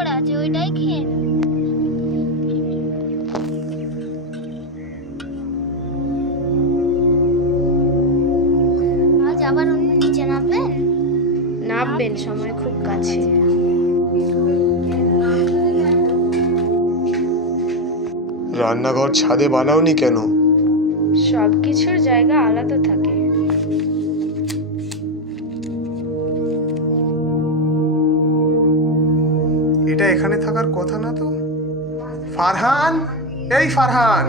করে আছে, ওইটাই খেয়ে নে। আজ আবার অন্য নিচে নামবেন? নামবেন, সময় খুব কাছে। রান্নাঘর ছাদে বানাওনি কেন? সবকিছুর জায়গা আলাদা থাকে। এটা এখানে থাকার কথা না তো। ফারহান, এই ফারহান,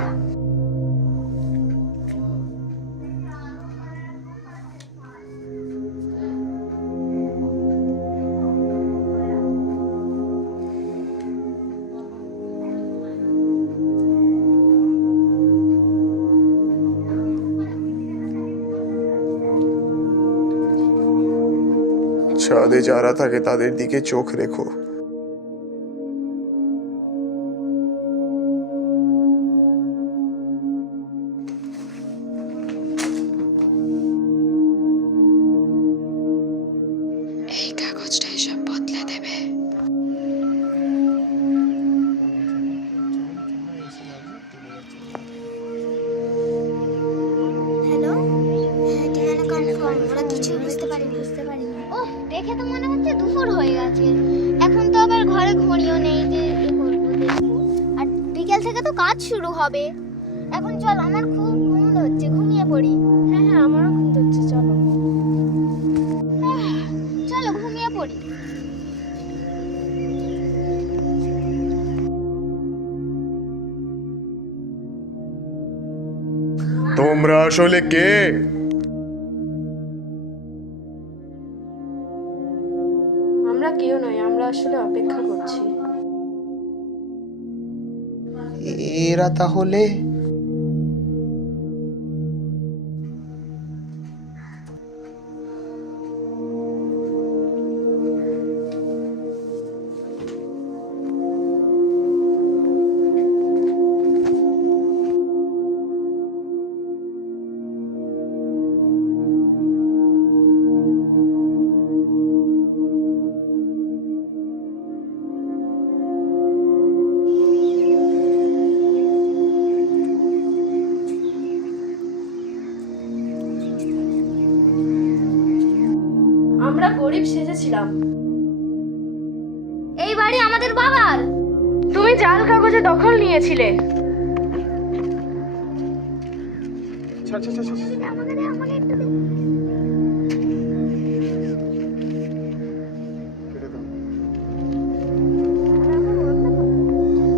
ছাদে যারা থাকে তাদের দিকে চোখ রেখো। এই কাগজটা এসব বদলে দেবে। হ্যালো, ঠিকানা কনফার্ম। ওরা কিছু বুঝতে পারিনি। ওহ, দেখে তো মনে হচ্ছে দুপুর হয়ে গেছে। এখন তো আবার ঘরে ঘড়িও নেই যে করবো দেখবো। আর বিকেল থেকে তো কাজ শুরু হবে। এখন চল, আমার খুব ঘুম হচ্ছে, ঘুমিয়ে পড়ি। হ্যাঁ হ্যাঁ, আমারও ঘুম ধরছে, চলো। চলো ঘুমিয়ে পড়ি। তোমরা আসলে কে? আমরা কেউ নয়, আমরা আসলে অপেক্ষা করছি। এরা তাহলে? আমরা গরিব সেজেছিলাম। এই বাড়ি আমাদের বাবার। তুমি জাল কাগজে দখল নিয়েছিলে। আমাকে দে, আমাকে একটু দে।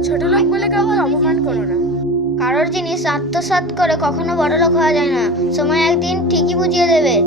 ছোট লোক বলে কাউকে অপমান করো না। কারোর জিনিস আত্মসাৎ করে কখনো বড়লোক হওয়া যায় না। সময় একদিন ঠিকই বুঝিয়ে দেবে।